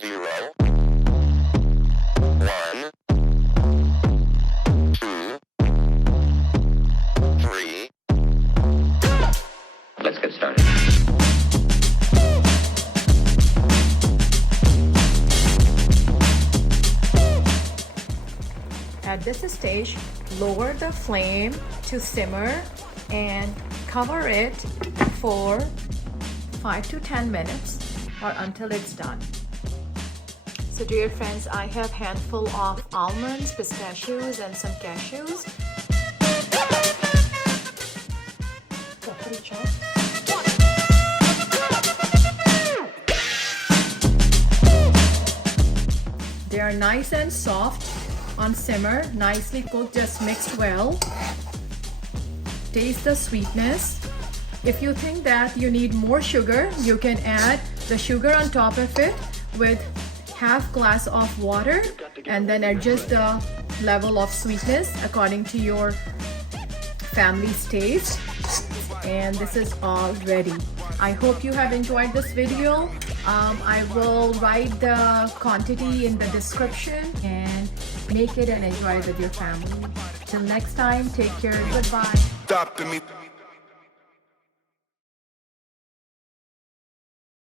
0, 1, 2, 3. Let's get started. At this stage, lower the flame to simmer and cover it for 5 to 10 minutes or until it's done. So dear friends, I have handful of almonds, pistachios and some cashews. They are nice and soft on simmer, nicely cooked, just mixed well. Taste the sweetness. If you think that you need more sugar, you can add the sugar on top of it with half glass of water and then adjust the level of sweetness according to your family's taste. And this is all ready. I hope you have enjoyed this video. I will write the quantity in the description and make it and enjoy it with your family. Till next time, take care. Goodbye.